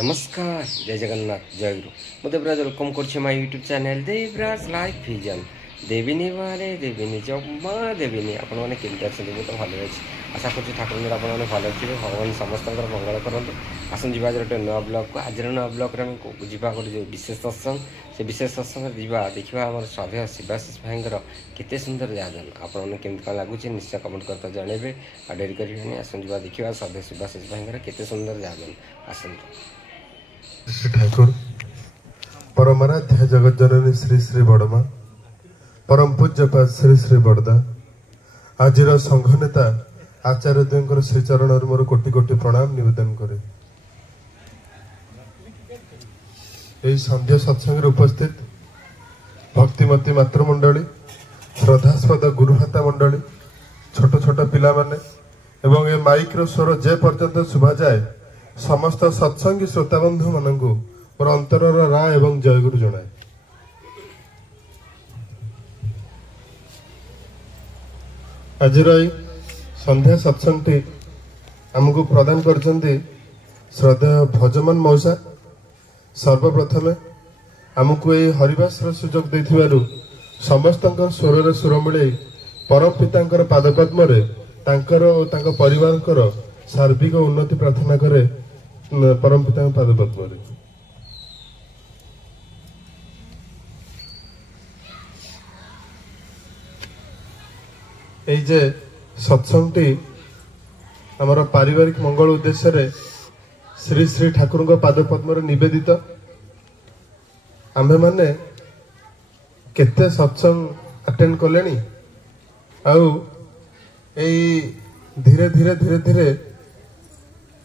नमस्कार जय जगन्नाथ जय गुरु मु देवराज वेलकम कर my YouTube channel Devraj life vision देवीनी मारे देवीनी जमा देवीनी आपण मैंने केमती अच्छे बहुत भल अच्छे आशा कर ठाकुर आप भल थे भगवान समस्त मंगल करूँ आसन जी गोटे नुआ ब्लॉग को आज नुआ ब्लॉग जा गोटे विशेष सत्संग से विशेष सत्संग देखा आम श्रद्धेय शिवाशीष भाई केते सुंदर जाजन आपमती कौन लगुच निश्चय कमेंट करता जनइबे आ डेरी करें आसन जी देखा श्रद्धेय शिवाशीष भाई केते सुंदर जाजन आसन श्री ठाकुर परमाराध्य जगत जननी श्री श्री बड़मा परम पूज्यपाद श्री श्री बड़दा आज संघ नेता आचार्य देव श्री चरण मोर कोटि कोटि प्रणाम निवेदन करे संध्या सत्संग उपस्थित भक्तिमती मातृमंडली श्रद्धास्पद गुरुहाता मंडली छोट छोट पिला माने एवं ए माइक रो स्वर जे पर्यंत शुभा जाए समस्त सत्संगी श्रोताबंधु मानू मोर अंतर राय एवं जयगुरु जनाए। आज संध्या सत्संग आमको प्रदान कर श्रद्धेय भजमन मौसा सर्वप्रथमे आमको ये हरिवास सुजोग देथिबारु समस्त स्वर सुर मिले परम पिता पादपद्म परिवार सार्विक उन्नति प्रार्थना करे परम पिता पादपद्म जे सत्संग आमर पारिवारिक मंगल उद्देश्य रे श्री श्री ठाकुर पादपद्म निवेदित आम्भे माने केते सत्संग अटेंड कले आउ धीरे धीरे धीरे धीरे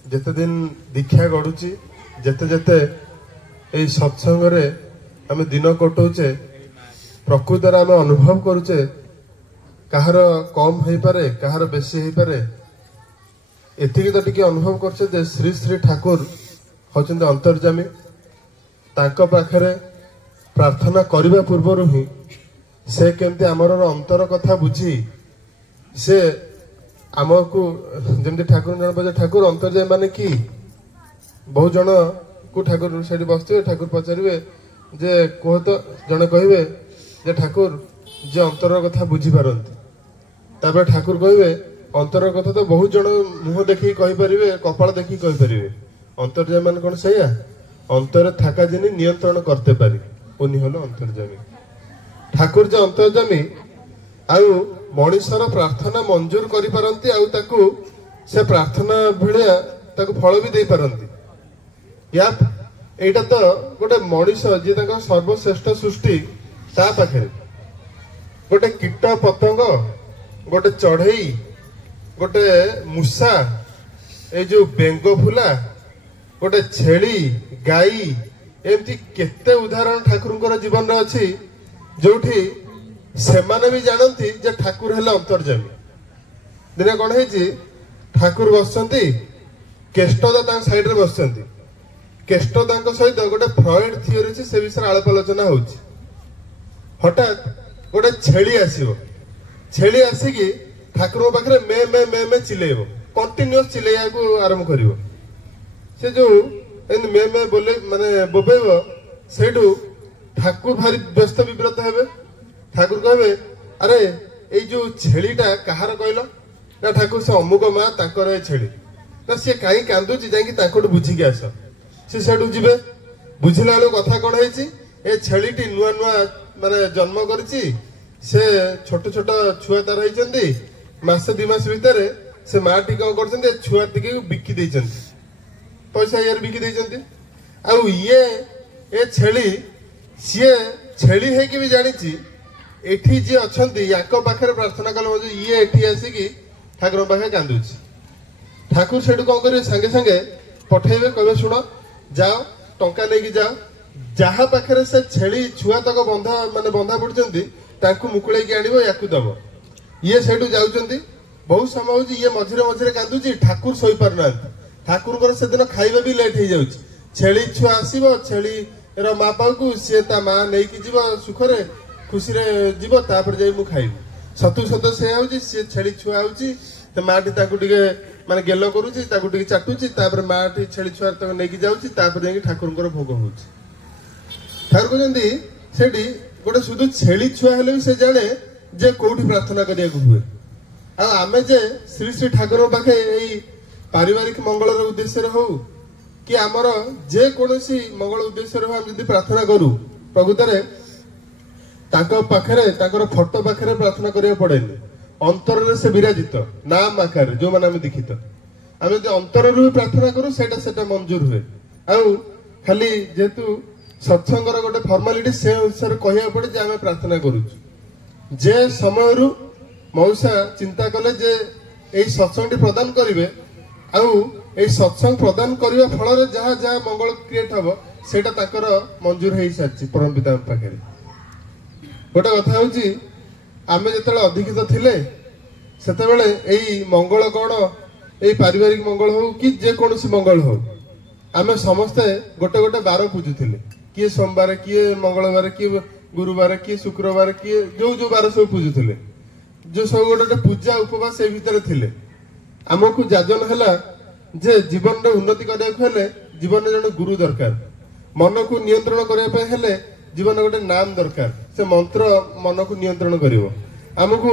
जेते दिन दीक्षा गढ़ुची जेते जेते ए सत्संग रे आमे दिन कटौचे प्रकृत आम अनुभव करुचे कहार कम हो पारे कहार बेसी हो पारे एतिकी तो टिके अनुभव कर श्री श्री ठाकुर होचंदे अंतर्जामी तांको पाखरे प्रार्थना करिबा पूर्व ही से केमती आमर अंतर कथा बुझी से आमको जमी ठाकुर जन पचार ठाकुर अंतर्जामी माने कि बहुत जन को ठाकुर से बसते ठाकुर पचारे जे कह तो जड़े कहे जे ठाकुर जे अंतर कथा बुझी पारती तापर ठाकुर कहे अंतर कथा तो बहुत जन मुह देखी कहींपारे कपाल देखी कहींपारे अंतर्जामी मान कौन सैया अंतर थाका जिनी नियंत्रण करते पारी उनी हल अंतर्जामी ठाकुर जे अंतर्जामी आउ मनीषर प्रार्थना मंजूर करि पारंती आउ ताकू से प्रार्थना भलिया ताकू फल भी दे पारंती या एटा तो गोटे मनीष जे ताका सर्वश्रेष्ठ सृष्टि ता पाखरे गोटे कीट पतंग गोटे चढ़ई गोटे मूषा ए जो बेंग फुला गोटे छेली गाई एमती केते उदाहरण ठाकुर जीवन रे अछि जोठी सेमाने भी जानती जे ठाकुर हेले अंतर्जामी दिने कौन है ठाकुर बसचंती केष्टदा साइड रे बसचंती केष्टदा सहित गोटे फ्रॉइड थियोरी अछि से विषय आलाप आलोचना होछि हठात गोटे छेली आसीबो छेली आसिकी ठाकुर पाखरे मे मे मे मे चिलेइबो कंटिन्यूअस चिलेइया को आरंभ करिवो से जो एन मे मे बोले माने बोबेबो सेडू ठाकुर भारी व्यस्त विब्रत हेबे ठाकुर कहे अरे ये जो छेलीटा कहार कहल ना ठाकुर से अमुक माँ ताकर छेली ना सी कहीं कांदुची जाकि बुझिकी आस सी जी बुझला बेलू कथा कौन है छेलीटी नुआ नुआ माने जन्म करिछि से छोट छोट छुआ तार होइचंदी मासे 2 मास भितर से माँ टी कौन करछंदी छुआ टिके बिकी देइचंदी पैसा यार बिकी देइचंदी आउ ये छेली सी छेली है कि भी जानिछि एठी जे अछंती याको पाखरे प्रार्थना कल ये एठी आसिकी ठाकुर पाखे कांदुची ठाकुर सेठू कौन करेंगे संगे संगे पठेबे कहे शुण जाओ टंका लेके जाओ जहा पाखरे से छेली छुआ तक बंधा माने बंधा पड़चंती ताकू मुकुळेकी आनिबो याकू दबो ये सेठू जाउचंती बहुत समय होची ये मझिरे मझिरे कांदुची ठाकुर सोई पार नांती ठाकुर से दिन खाइबा भी लेट हो जाउची छेली छुआ आसीबो छेली रो मां पाकू से ता मां नेकी जीवो सुखरे खुशी रे जीव तापर जाई मु खाइबी सतु सत से आउची से छेली छुआ आउची ते माटी ताकू टिके ମାନେ ଗେଲ କରୁଛି, ତାକୁ ଟିକେ ଚାଟୁଛି, ତାପରେ ମା ଟି ଛେଳି ଛୁଆ ତାକୁ ନେଇକି ଯାଉଛି, ତାପରେ ଯାଇକି ଠାକୁରଙ୍କର ଭୋଗ ହଉଛି। ଠାକୁର କହୁଛନ୍ତି ସେଠି ଗୋଟେ শুধু ଛେଳି ଛୁଆ ହେଲେ ବି ସେ ଜାଣେ ଯେ କୋଉଠି ପ୍ରାର୍ଥନା କରିବାକୁ ହୁଏ। ଆଉ ଆମେ ଯେ ଶ୍ରୀ ଶ୍ରୀ ଠାକୁରଙ୍କ ପାଖେ ଏଇ ପାରିବାରିକ ମଙ୍ଗଳର ଉଦ୍ଦେଶ୍ୟରେ ହଉ कि आमर जे कोनोसी मंगल उद्देश्य रे हम जदी प्रार्थना करू प्रकृତରେ ताको पाखरे ताकर फोटो पाखरे प्रार्थना करिया पड़ेनी, अंतर रे से विराजित नाम आकार जो माने हम दीक्षित हम जदी अंतर रे प्रार्थना करू सेटा सेटा मंजूर हुए। आउ खाली जेतु सत्संगर गोटे फॉर्मालिटी से अनुसार कहिया पड़े जे हम प्रार्थना करू जे समय रु मौसा चिंता कले जे एई सत्संगटी प्रदान करिवे आउ ए सत्संग प्रदान करने फल जहाँ जहाँ मंगल क्रिएट हम सेटा ताकर मंजूर हो सारी परम पिता पाखे। गोटे कथा हूँ आम जो अधिकृत थिले सेतेबेले एई मंगल कौन एई पारिवारिक मंगल हो कि जेकोसी मंगल हो आम समस्ते गोटे गोटे बार पूजुले, किए सोमवार किए मंगलवार किए गुरुवार किए शुक्रवार किए जो जो बार सब पूजुले, जो सब गोटे पूजा उपवास ए भितर थिले। आमको जाजन है जे जीवन रे उन्नति करने जीवन जन गुरु दरकार, मन को नियंत्रण करने जीवन गोटे नाम दरकार, से मंत्र मन को नियंत्रण करिवो। आमको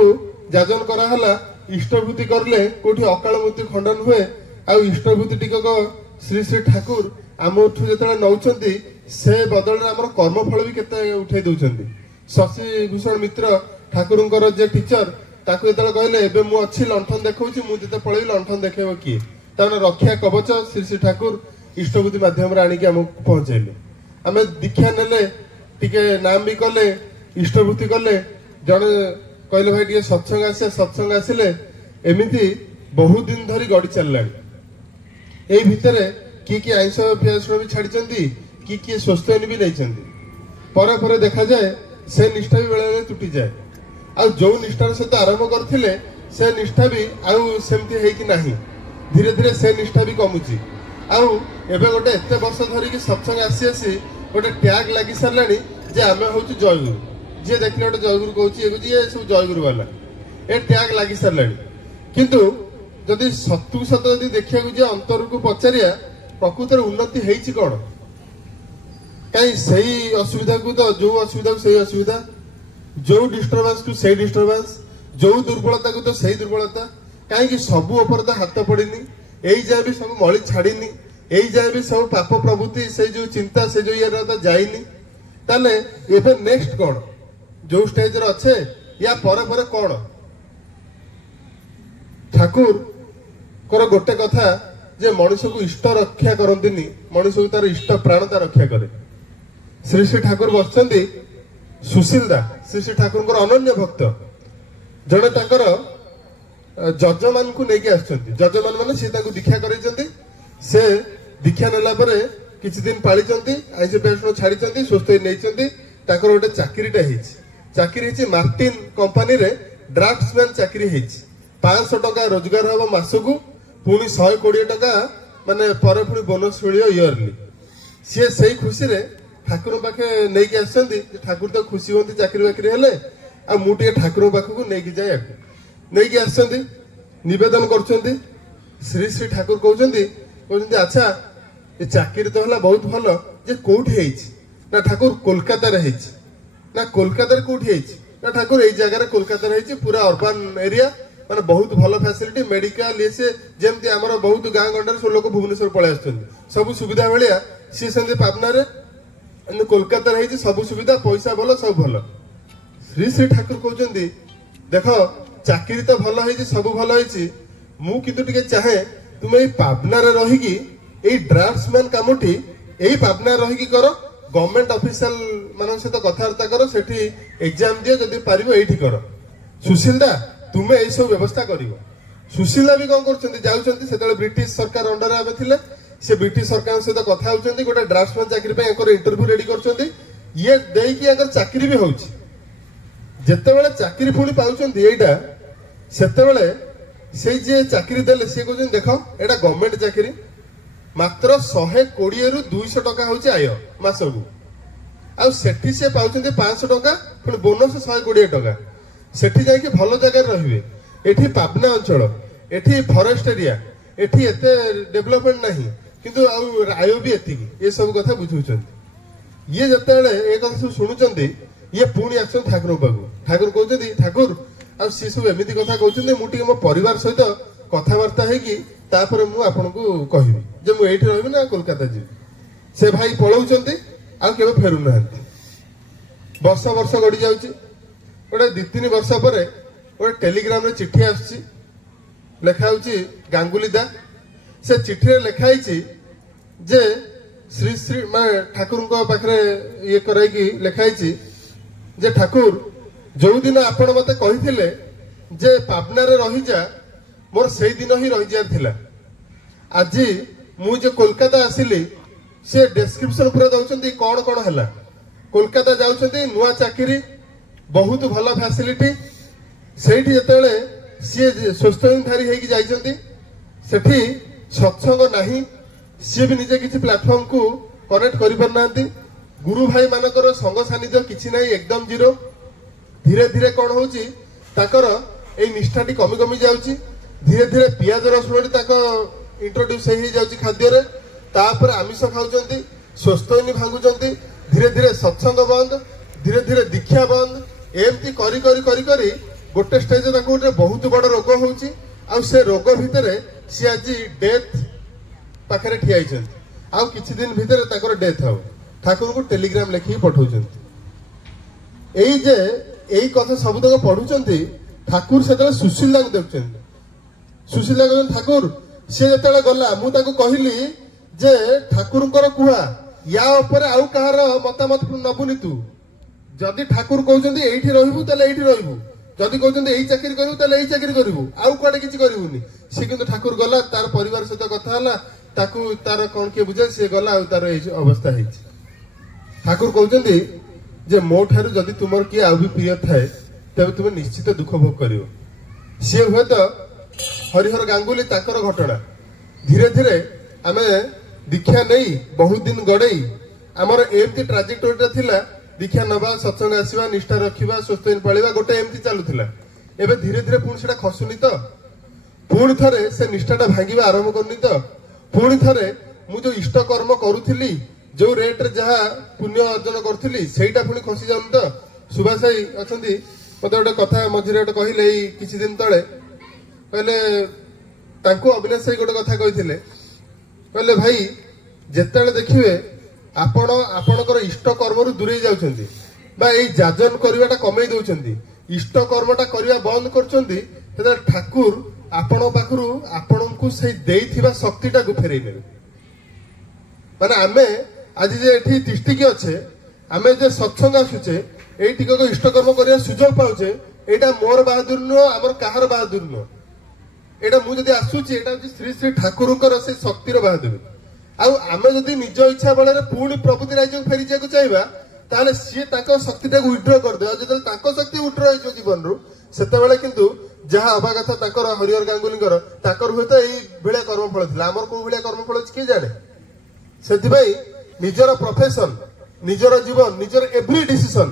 जाजन कराला इष्टभूति करले कोठी अकाल मृत्यु खंडन हुए। आ इष्टभूति टिकक श्री श्री ठाकुर आमठू जो नौचंती से बदल आम कर्मफल भी केते उठे दउचंती। शशि भूषण मित्र ठाकुरंकर जे टीचर ताको जो कहले एबे मु अच्छी लंठन देखौची मु जते पळेई लंठन देखेबो किए ताने रक्षा कवच श्री श्री ठाकुर इष्टभूति माध्यम रे आनिक हम पहुंचेले। आमे दीक्षा नेले टिके नाम भी कले इष्टभूति कले जने कहले भाई टिके सत्संग आसिले एमिति बहुत दिन धरी गड़ी चललानी। एई भितरे की आइंस प्यास भी छाड़ी की स्वस्थ भी नहीं पर पर देखा जाए से निष्ठा भी बेले बेले तुटी जाए। आ जो निष्ठार सहित आरंभ करथिले से निष्ठा भी आउ सेमती है कि नहीं, धीरे धीरे से निष्ठा भी कमुची। आउ एबे गोटे एते वर्ष धरिकी सत्संग आसी आसी गोटे टैग लगी सारलानी जे आमे होउची जयगुरु, जे देखले गोटे जयगुरु कहूची ये सब जयगुरु वाला ए टैग लगी सारलानी। किंतु जदि सतु सत जदि देखिया जे अंतर को पचारिया प्रकृतर उन्नति हेइची कोन कहीं सही असुविधा को तो जो असुविधा को सही असुविधा, जो डिस्टर्बेंस को सही डिस्टर्बेंस, जो दुर्बलता को तो सही दुर्बलता, कहीं सबू उपर तो हाथ पड़ेनी, यही जाए भी सब मली छाड़ीनी, यही जाए भी सब पाप प्रवृत्ति से जो चिंता से जो ये तो जाइनी। ताले एबे नेक्स्ट कौन जो स्टेज रे अच्छे या परे परे कौन ठाकुर कर गोटे कथा जे मनुष्य को इष्ट रक्षा करंतिनी, मनुष्य को तार इष्ट प्राणता रक्षा करे। श्री श्री ठाकुर बसचंदी सुशीलदा श्री श्री ठाकुर अनन्य भक्त जड़े ताकर जजमान को लेके आछंती। जजमान माने से ताको दीक्षा करैछंती, से दीक्षा नेला परे किछि दिन पालिछंती, आइसे पेशनो छाडिछंती, स्वस्थ नैछंती। ताकर गोटे चाकरीटा हेछि, चाकरी हेछि मार्टिन कंपनी रे ड्राफ्ट्समैन चाकरी हेछि। 500 टका रोजगार हबो मासकू, पुनी 120 टका माने परे पुनी बोनस मिलियो इयरली। से सही खुशी रे ठाकुर पाखे नेकी आछंती, ठाकुर तो खुशी होंती चाकरी बाकरी हेले आ मु टिके ठाकुर पाखकू नेकी जाय आकू नहीं आसती नवेदन कर श्री श्री ठाकुर कहते अच्छा ये चाकरी तो है बहुत भल जे कौटी ना ठाकुर कोलकाता ना कोलकाता कौटी ना ठाकुर यही जगह कोलकाता पूरा अर्बन एरिया माने बहुत भल फैसिलिटी मेडिकल ये से जमती आमर बहुत गाँ गंडार सब लोग भुवनेश्वर पलि सब सुविधा भाया सी से पाबना कोलकाता सब सुविधा पैसा भल सब भल। श्री श्री ठाकुर कहते देख चाकरी तो भल है सब भल है मु किंतु टिके चाहे तुम ये पाबना रहीकि ये ड्राफ्ट्समैन कामटी यही पाबना रहीकि कर गवर्नमेंट ऑफिशियल मान सहित कथबार्ता कर सेठी एग्जाम दियो जदि पारिबो एठी कर। सुशीलदा तुमे ए सब व्यवस्था करिवो। सुशीला भी कौन कर ब्रिटिश सरकार अंडर आमे थिले से ब्रिटिश सरकार सहित कथा होचंती गोटे ड्राफ्ट्समैन चाकरी पे एकर इंटरव्यू रेडी करचंती ये देई कि एकर चाकरी भी होउची। जेतेबेले चाकरी पुणी पाउचंती एटा सेतेबेले से जे चाकरी देले से कहउछन देखो एटा गवर्नमेंट चाकरी मात्र 120 रु 200 टका होची आय मासकू आ सेठी से पाउचंती 500 टका पुणी बोनस 120 टका। सेठी जाई कि भलो जगह रहिबे। एठी पाबना अंचल एठी फॉरेस्ट एरिया एठी एते डेवलपमेंट नहीं किंतु आय भी एतिकी ये सब कथा बुझुचंती ये जतेले ए कथा सब सुनुचंती ये पुणी आछन ठाकुर बाबू ठाकुर कहउचंती ठाकुर आ सी सब एमिति कथा कहउचंती मु टिके मो परिवार सहित कथावार्ता है कि तापर मु आपनकु कहिबी जे मु एठी रहबी ना कोलकाता जी से भाई पळौचंती आ केबे फेरु नाहंती वर्ष वर्ष गडी जाउची गोटे 2-3 वर्ष पर गोटे टेलीग्राम रे चिट्ठी आसी लेखा होची गांगुली दा से चिट्ठी रे लेखा आइची जे श्री श्री माने ठाकुर को पाखरे ये कराई की लेखा आइची जे ठाकुर जो दिन आपण मते कहिथिले जे पाबना रे रही जा मोर सेई दिन ही रही जा थिला आज मु जे कोलकाता आसिली से डिस्क्रिप्शन पूरा दउचंती कोन कोन हला कोलकाता जाउचंती नुआ चाकरी बहुत भल फैसिलिटी सेठी जतेले सी स्वस्थधारी होगी जाइचंती सेठी सत्संग नाही सी भी निजे किसी प्लेटफॉर्म को कनेक्ट करि पर नांती गुरु भाई मानकर संग सानिध्य किछि नाही एकदम जीरो धीरे धीरे कोन होची ताकर ए निष्ठाटी कमी कमी जाउची धीरे धीरे पियाज रसुण ताक इंट्रोड्यूस हे जाउची खाद्य रे तापर आमिष खाउचंती स्वस्थनी भांगुचंती धीरे धीरे सत्संग बंद धीरे धीरे दीक्षा बंद एमती करी करी करी करी गोटे स्टेज गोटे बहुत बड़ रोग होउची आ से रोग भितर सी आज डेथ पाखरे ठिया आ किछि दिन भितर ताकर डेथ हो ठाकुर को टेलीग्राम लिखि पठाउचंती एई जे एई कथा सब तक पढुचंती ठाकुर सेतले सुशीला को देखचंती सुशीला को ठाकुर से जेतले गला मु ताको कहिली जे ठाकुरकर कुहा या ऊपर आउ कहार मतामत नबुनी तू जदि ठाकुर कहउचंती एठी रहबू तले एठी रहबू जदि कहउचंती एही चाकरी करबू तले एही चाकरी करबू आउ कोडे किछि करबूनी से किंतु ठाकुर गला तार परिवार सहित कथा हला ताकू तार कोन के बुझे से गला आ तार एही अवस्था हेछि ठाकुर कहउचंती जे मो ठारू जदि तुमर की आउ भी प्रिय थाए तबे तुम निश्चित दुख भोग करियो से हुए तो हरिहर गांगुली ताकर घटना धीरे धीरे आमे दीक्षा नहीं बहुत दिन गड़े आमर एमती ट्राजेक्टोरी थिला दीक्षा नवा सत्संग आसवा निष्ठा रखा स्वस्थ पड़ा गोटे एमती चलुला एबे धीरे धीरे पुणी से खसुनी तो पुणी थे से निष्ठाटा भांगा आरंभ करनी तो पुणी थे मुझे इष्ट कर्म करुली जो रेट जहाँ पुण्य अर्जन करी सेटा पुणी खसी जाऊन तो सुभाष भाई अच्छा मत गोटे कथा मझे गोटे कहले किसी दिन तले कहले अविनाश भाई गोटे कथा कहते कहले भाई जेतेले देखिए आपण आपणकर इष्ट कर्म दूरे जाउछंती बा एई जाजन करवाटा कमई दउछंती इष्ट कर्मटा करवा बंद करछंती तेदा ठाकुर आपण पाखरु आपणकु से देइथिबा शक्तिटा को फेरै नेबे माने आमे आज जे एठी तिष्टिकी अच्छे आमे जे सत्संग आसुचे एई टिको इष्ट कर्म करिया सुजोग पाउचे एटा मोर बहादुर नो हमर काहर बहादुर नो एटा मु जदि आसुची एटा श्री श्री ठाकुरकर से शक्तिर बहादुर आमे जदि निज इच्छा बल पुणी प्रभुति राज्य फेरी जाको चाहिए ताले सी शक्ति विड्र करदे जो शक्ति विड्र हो जीवन रु सेतेबेले किंतु जहाँ हवा कथा ताकर हरिहर गांगुलीकर ताकर हुए तो यही भाया कर्मफल था आमर कौ भाया कर्मफल किए जाने से निजर प्रोफेशन निजर जीवन निजर every decision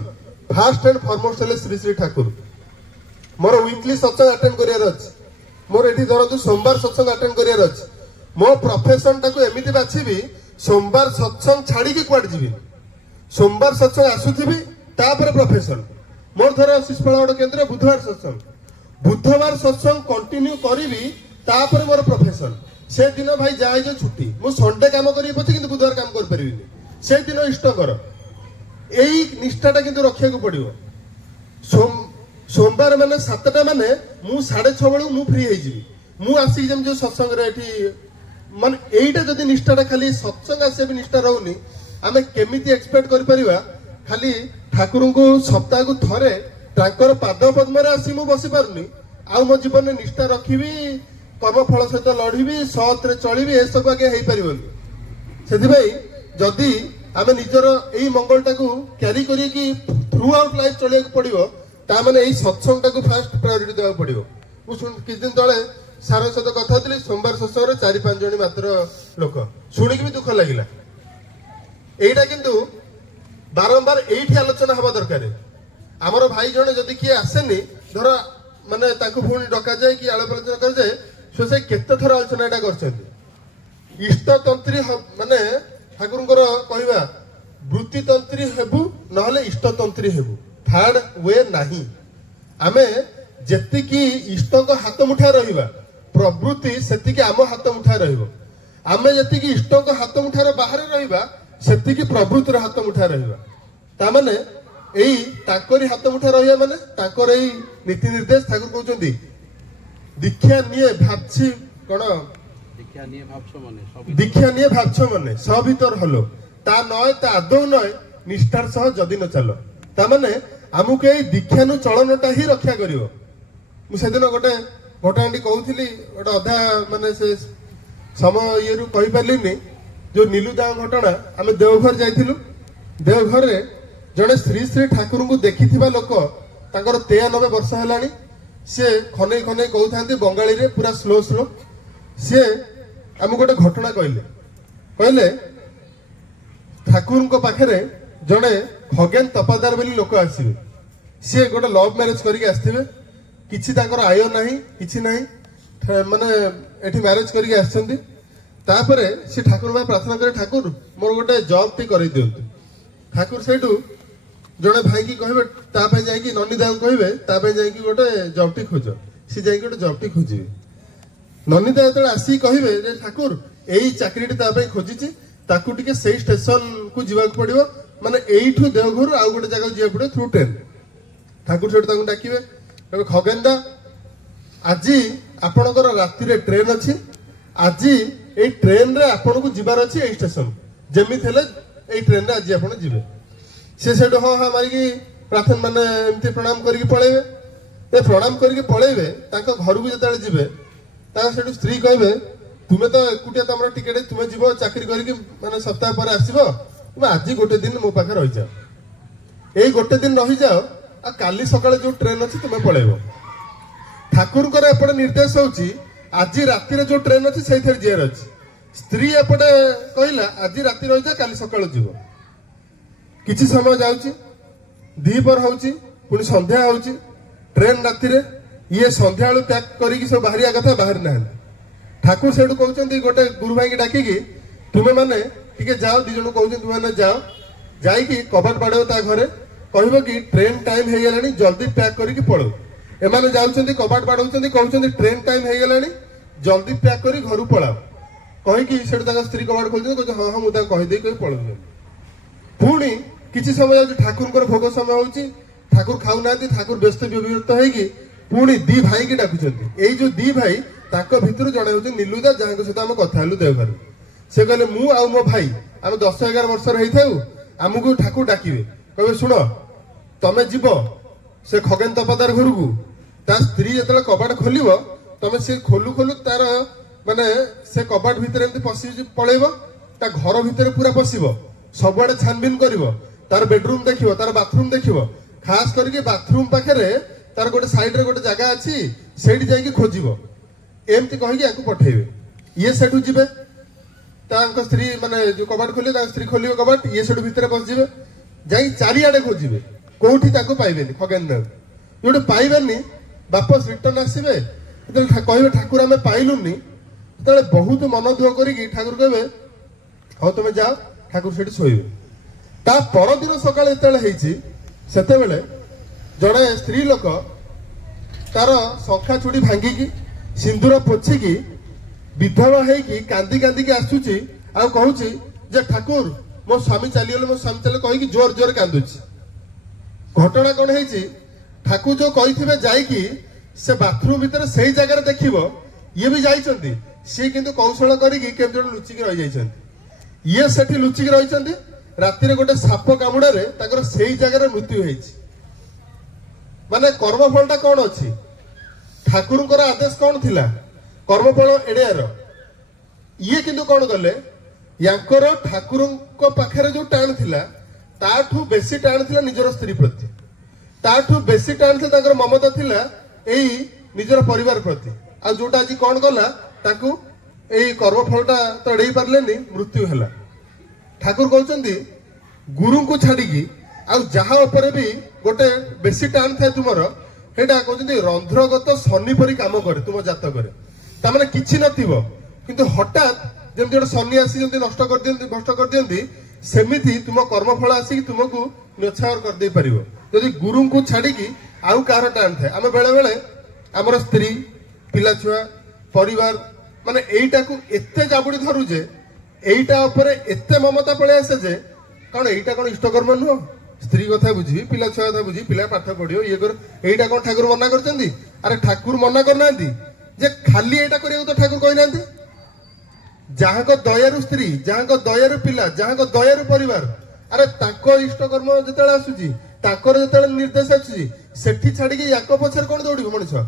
fast and foremost हेले श्री श्री ठाकुर मोर वीकली सत्संग अटेंड करियार अछि मोर एठी धरतु सोमवार सत्संग अटेंड करियार अछि मो प्रोफेशन टाको एमिति बाछिबी सोमवार सत्संग छाड़ी के क्वाड जीवी सोमवार सत्संग आसुथिबी तापर प्रोफेशन मोर धर शिशुपाल केंद्र बुधवार सत्संग कंटिन्यू करी तापर मोर प्रोफेशन से दिन भाई जाए जो छुट्टी मु संडे काम करी पछे किंतु बुधवार काम कर परिबिनी से दिन इष्ट कर एई निष्ठाटा किंतु रखिया को पड़िबो सोमवार माने 7टा माने मु 6:30 बेलू मु फ्री हे जीवी मु आसी जेम जो सत्संग रे एठी मान एटा जदि निष्ठाटा खाली सत्संग आसे भी निष्ठा रहउनी आमे केमिति एक्सपेक्ट करि परिबा खाली ठाकुर को सप्ताह को थरे ताकर पाद पद्म रे आसी मु बसी पारुनी आ मो जीवन में निष्ठा रखिबी कर्म फल सहित लड़िबी सत रे चलिबी ए सब आगे हेई परिबनी सेति भाई जदि आमे निजर एई मंगलटा को कैरी करी कि थ्रू आउट लाइफ चलिया को पड़िबो ता माने एई सत्संगटा को फास्ट प्रायोरिटी देबा पड़िबो मु किछ दिन तळे सार सहित कथा थी सोमवार सत्संग 4-5 जन मात्र लोक शुणिक भी दुख लगिला एटा किंतु बारंबार एठी आलोचना हवा दरकार आमर भाई जने जदि किए आसेनी धर माने ताकू पुणी डका जाए कि आलोचना कर जाए से केते थर आलोचना एटा करछन्ती इष्टतंत्री माने ठाकुरଙ୍କର କହିବା वृत्तितंत्री हेबु नहले इष्टतंत्री हेबु थर्ड वे नाही आमे जेतिकी इष्ट को हाथ मुठा रहिबा प्रवृत्ति सेतिकी आम हाथ मुठा रहिबो आमे जेतिकी इष्ट को हाथ मुठार बाहर रहिबा सेतिकी प्रवृत्तिर हाथ मुठा रहिबा ता माने एई ताकरी हाथ मुठा रहिबा माने ताकर एई नीति निर्देश ठाकुर कहउचंदी दीक्षा निये भाबछि कोन दीक्षा निये भाबछ मने सब भीतर हलो ता नय ता आदौ नय निष्ठार सह जदि न चलो ता माने आमुके एई दीक्षा नु चलनटा ही रक्षा करिवो मु सेदिन गोटे घटनाटी कहूली गोटे अधा माने से समय ये कही पार्लिनी जो नीलुदा घटना आम देवघर जाइथिलु देवघर रे जड़े श्री श्री ठाकुर को देखि लोक तांकर 93 वर्ष हेलानी से खने खने कहते बंगाली रे पूरा स्लो स्लो से आम गोटे घटना कहले ठाकुर को पाखे जड़े खगेन तपादार बोली लोक आसवे सी गोटे लव मैरेज करके आसवे किसी तांकर आय नहीं किसी नहीं माने एठी मैरेज करके आछंती तापरे से ठाकुर भाई प्रार्थना करे ठाकुर मोर गोटे जॉब टी करि दियंतु ठाकुर सेठू जड़े भाई की कहबे ता पे जाई कि ननी दाऊ कहबे ता पे जाई कि गोटे जॉब टी खोज सी जाई गोटे जॉब टी खोजिबे ननी दाऊ तळे आसी कहबे जे ठाकुर एई चाकरी टी ता पे खोजिची ताकू टिके सेई स्टेशन को जीवा पड़िबो माने एइठू देवघर आ गोटे जगह जीवा पड़े थ्रू ट्रेन ठाकुर सेठ ताकू डाकिबे खगेंदा आज आपणकर राति रे ट्रेन अच्छी आज ए ट्रेन रे आपन को जीवार अच्छी ए स्टेशन जेमी थे ए ट्रेन रे आज आपन जीवे से हाँ हाँ मारिकी प्रार्थना माने एमती प्रणाम करके पळेबे ए प्रणाम करके पळेबे तांका घर को जतले जीवे ता सेठु स्त्री कहबे तुमे तो एकुटिया तमरा टिकेट तुमे जीवो चाकरी करके माने सप्ताह पर आसीबो तुमे आज गोटे दिन मो पाखे रहि जाओ एई गोटे दिन रहि जाओ आ काली सकाळे जो ट्रेन अछि तुमे पळेबो ठाकुर को एपटे निर्देश होची आज राति रे जो ट्रेन अछि सेथर जेर अछि स्त्री एपटे कहला आज राति रहि जा काली सकाळे जीवो किछि समय जाउची दीपर होउची पुनी संध्या होउची ट्रेन राति रे ये संध्या आलु पैक करिकि सब बाहरिया कथा बाहर ना ठाकुर सेठु कहउचंती गोटे गुरु भाई के डाकी कि तुमे माने टिके जाओ दी जण कहउचंती तुमे माने जाओ जाई कि कबाट बाडो ता घरे कहबो कि ट्रेन टाइम हे गेलानी जल्दी पैक करिकि पळो एमाने जाउचंती कबाट बाडौचंती कहउचंती ट्रेन टाइम हे गेलानी जल्दी पैक करी घर पळाओ कहि कि सेठ ताका स्त्री कबाट खोलचंती कहै हां हां मु ता कहि दे कहि पळो पुणी किछि समय ठाकुर भोग समय होउची ठाकुर खाउ नांती ठाकुर व्यस्त विव्रत हेगी पुणी दी भाई की डाकुचंती एई जो दी भाई ताको भितर जणे होची नीलुदा जाहां सहित हम कथा हलु देवघर से कहले मु आ मो भाई हम 10-11 वर्ष रही थाउ हमकु ठाकुर डाकिबे कहबे सुनो तमे जीवो से खगेन तपादार घर को ता स्त्री जतले कबाट खोलिबो तमे से खोलु खोलु तार माने से कबाट भितर एमती पसी पळेबो ता घर भितर पूरा पसिबो सबआडे छानबिन करिवो तार बेडरूम देखिवो तार बाथरूम देखिवो खास करके बाथरूम पाखरे तार गोटे साइड रे गोटे जगह अछि सेठी जाई खोजिबो एमती कहि आकु पठेबे ये सेठु जिबे तांको स्त्री माने जो कबाट खोले ता स्त्री खोलिबो कबाट ये सेठु भितर पस जिबे जाई चारिआडे खोजिबे कोठी ताको पाइबेनी खगेन न जोटे पाइबेनी वापस रिटर्न आसीबे कहबे ठाकुर आमे पाइलुनी तले बहुत मन दुख करिकि ठाकुर कहबे हो तुमे जाओ ठाकुर सेठी सोइबे ता पर दिन सकाळे तले हेछि सेते बेले जड़े स्त्री लोक तार शंखा चूड़ी भांगिकी सिंदूर पोछिकी विधवा होगी कांदी कांदी आसूची आ कहूची जे ठाकुर मो स्वामी चलीगले मो स्वामी चले कहीकि जोर जोर कांदुची घटना कौन है ठाकुर जो कही जाइकी से बाथरूम भितर से जगह देखिबो ये भी जाइछंती सी किंतु कौशल करिकि केम जण लुचिकी रहि जाइछंती ये सेठी लुचिकी रहिछंती राति रे गोटे साप कामुडा रे ताकर सेही जगह रे मृत्यु हेछि माने कर्मफलटा कौन अच्छी ठाकुर आदेश कौन थिला कर्मफल एड़ियार ये किंतु कौन गले याकर ठाकुर पाखे जो टाण थिला ताठू बेसी टाण थिला निजर स्त्री प्रति ताठू बेसी टाण थिला ताकर ममता थिला एई निजर परिवार प्रति आ जोटा आज कौन गला ताकू एई कर्मफलटा तो एड़ेई पारलेनी मृत्यु हैला ठाकुर कहउचंदी गुरु को छाड़िकी आ जहा उपरे भी गोटे बेसी टाण थाए तुमर हेटा कहउचंदी रंध्रगत शनि परी काम करे तुम जातक तामाने किछि नथिबो किंतु हठात जेमति गोटे सन्यासी जेमति नष्ट कर दियंती सेमिति तुम कर्मफल आसी तुमको न्यछावर कर दे परिबो यदि गुरु को छाड़ी की आउ कार टाण थाए आम बेले बेले आमर स्त्री पिला छुआ परिवार माने एइटा को एते जाबुड़ी धरु जे एइटा ऊपर एते ममता पळे आसे जे कारण एइटा कोन इष्टकर्म नुह स्त्री कथा बुझी पिला छुआ कथा बुझी पिला पाठ पढ़ियो ये कर एइटा कोन ठाकुर मना करचंदी अरे ठाकुर मना करनांती जे खाली एइटा करियो तो ठाकुर कहि नांती जहाँ को दयारु स्त्री जहाँ को दयारु पिला जहाँ को दयारु परिवार अरे ताको इष्टकर्म जेतेले आसुची ताकर जेतेले निर्देश आसुची सेठी छाड़ी के याको पछर कोन दौड़िबो मनुष्य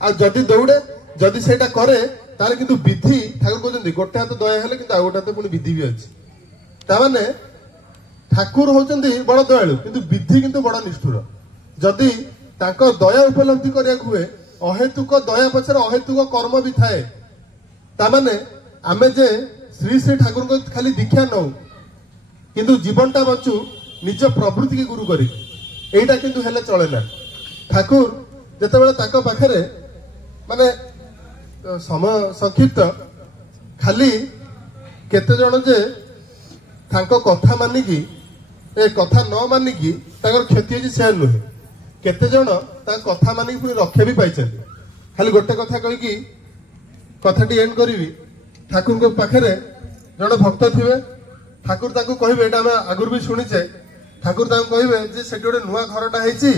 आ जदी दौड़े जदी सेटा करे ताले किंतु विधि ठाकुर कहते गोटे हाथ दया हेले किंतु आ गोटे हाथ पुणी विधि भी अच्छी ताने ठाकुर होचंदी बड़ दयालु किंतु विधि किंतु बड़ निष्ठुर जदी ताको दया उपलब्धि करिया हुए अहेतुक दया पछर अहेतुक कर्म भी थाए ताने आमे जे श्री श्री ठाकुर को खाली दीक्षा नौ किंतु जीवनटा बचु निज प्रवृत्ति की गुरु करी एटा किंतु हेले चले ना ठाकुर जते बेले ताको पाखरे माने समय संक्षिप्त खाली केते जण जे ताको कथा मानिकी ए कथा न मानिकी ताकर क्षति होची से नुहे केते जण ता कथा मानिकी पुनी रक्षा भी पाइछन खाली गोटे कथा कहि की कथाटी एंड करिवि ठाकुर को पाखरे जड़े भक्त थे ठाकुर ताकू कहे आगुरी भी शुणीचे ठाकुर ताकू कहे जे से गोटे नुआ घरटा है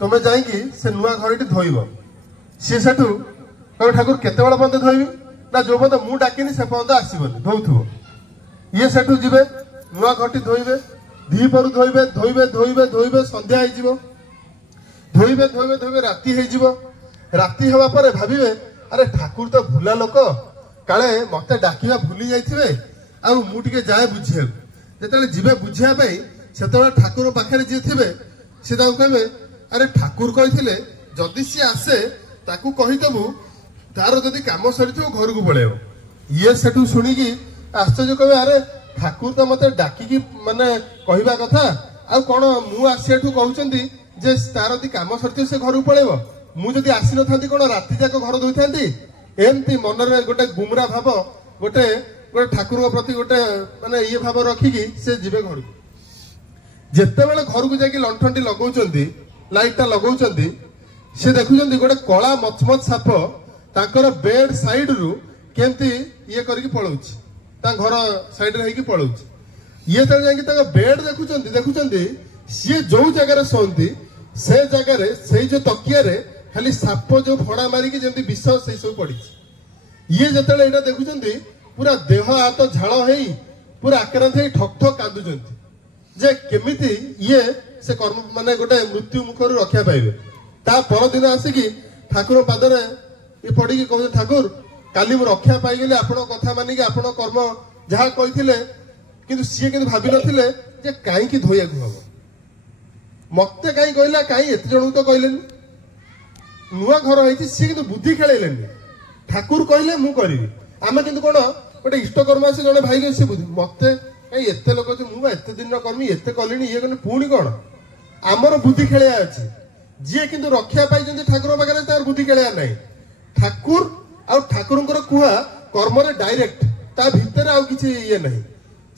तुम जाइकी से नुआ घरटी धोब सी से ठाकुर केते बड़ा पर्यंत धोबी ना जो पर्यंत मु डाकिनी से पर्यंत आसबनी धोथुव ये सेठू जी नुआ घरटी धोबे दीपर धोबे धोबे धोबे धोबे संध्या हो धोबे धोबे धोबे राति राति हवा पर भाविबे अरे ठाकुर तो भूला लोक काले मत डाकिवा भूली जाइथिबे आ मु टिके जाए बुझिया जेतेले जिबे बुझिया पई सेतेले ठाकुर पाखरे जे थिबे से ताऊ कहबे अरे ठाकुर कहिथिले जदि सी आसे ताकू कहितबु तार जदि काम सरिथिबो घर को पळेबो ये सेठू सुनी की आश्चर्य कहबे अरे ठाकुर तो मते डाकी की माने कहिबा कथा आ कोन मु आसेठू कहउचंदी जे तार जदि काम सरिथिबो से घर को पळेबो मु जदि आसी न थांती कोन राति जाक घर धोइथांती एमती मनरे गोटे गुमरा भाव गोटे गोटे ठाकुर प्रति गोटे माने ये भाव रखिकी से जीवे घर को जिते बेले घर को जाकि लंठन लगौचंदी लाइटा लगौचंदी से देखुचंदी गोटे कला मचमच साप ताकर बेड साइड रु केमती ये करके पळौची ता घर साइड रे हेकी पळौची ये तळे जाकि ता बेड देखुचंदी सी जो जगह रे सोंती से जगह रे से जो तकिया रे खाली साप जो फड़ा मारिकी जमी विष से सब पड़ी ये जिते यहाँ देखुं पूरा देह हाथ झाड़ हो पूरा आक्रांत हो ठक ठक कांदुं जे केमिति ये से कर्म माने गोटे मृत्यु मुखर रक्षा पाइबे ता परदिन आसिकी ठाकुर पादरे ये पड़ी कह ठाकुर काली मु रक्षा पाइगली आपण कथा मानिकी आपण कर्म जहाँ कही किंतु सी कि भावी नथिले जे काईकी धोइया को हम मते काई कहला काई एत जण तो कहलेनी नुआ घर होती सी कि बुद्धि खेलेनी ठाकुर कहले मु करी आम कि कौन गोटे इष्टकर्म आसे जड़े भाई गए सी बुद्धि मत कहीं एत लोक एत दिन कर्मी एत कली ये कले पुणी कौन आमर बुद्धि खेलिया अच्छे जी कि रक्षा पाई ठाकुर पाखे तार बुद्धि खेलिया ना ठाकुर आ ठाकुर कुहा कर्म डायरेक्ट ता भितर आउ कि ये ना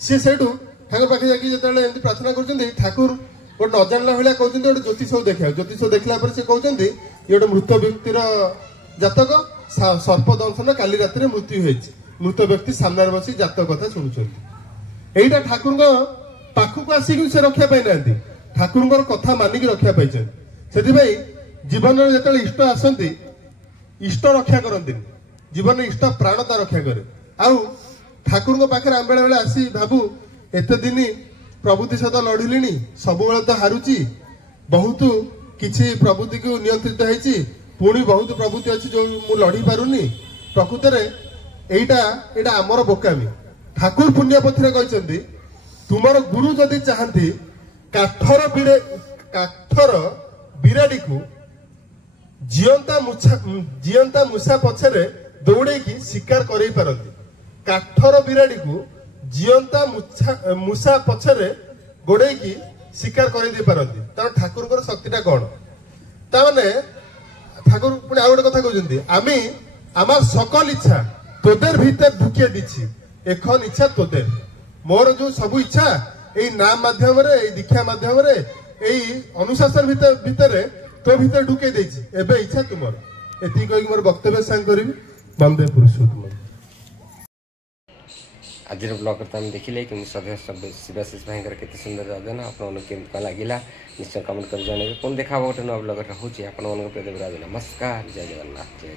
सी से ठाकुर पाखे जाकि प्रार्थना कर ठाकुर गोटे न जानला भाया कहते गोटे ज्योतिष देखा ज्योतिष देखला से कहते ये गोटे मृत व्यक्तिर जातक सर्प दंशन काली रात मृत्यु मृत व्यक्ति सामने बस जातक कथा शुणुं यहीटा ठाकुर पाखक आसिक से रक्षा पाई ना ठाकुर कथा मानिक रक्षा पाई से जीवन में जो इष्ट आसती इष्ट रक्षा करती जीवन में इष्ट प्राणता रक्षा करे आउ ठाकुर पाखे आम बेले बेले आसी भावु एत दिन प्रभुति सहित लड़िली सब तो हारुची बहुत किसी प्रभुति को नियंत्रित होती पुणी बहुत प्रभुति अच्छी जो मु लड़ी पारुनी प्रकृत में एटा आमर बोकामी ठाकुर पुण्य पथरे कहते तुमर गुरु जदि चाहती काठर बिराड़ी को जीवंता मूषा पछरे दौड़े की शिकार कर पारती काठर बिराड़ी को जीवंता मूषा पछरे गोड़े की शिकार कर पारती तार ठाकुर शक्तिटा कौन ताने ठाकुर पुणी आ गोटे कथा कहते आम আমার সকল ইচ্ছা তোদের ভিতর ঢুকিয়ে দিচ্ছি এখন ইচ্ছা তোদের মোর যে সবু ইচ্ছা এই নাম মাধ্যমে এই দীক্ষা মাধ্যমে এই অনুশাসন ভিতরে তো ভিতরে ঢুকে দিয়েছি এবে ইচ্ছা তোমার এতিকি কইকি মোর বক্তব্য সাং করিবি বন্দে পুরুষোত্তম। आज ब्लॉग तो आम देखिले कि शिवाशीष भाई केते सुंदर राजन आपन के लगिला निश्चय कमेंट कर जन पुणी देखा गोटे नुआ ब्लॉग हूँ आप प्रिय देवराज नमस्कार जय जगन्नाथ जय।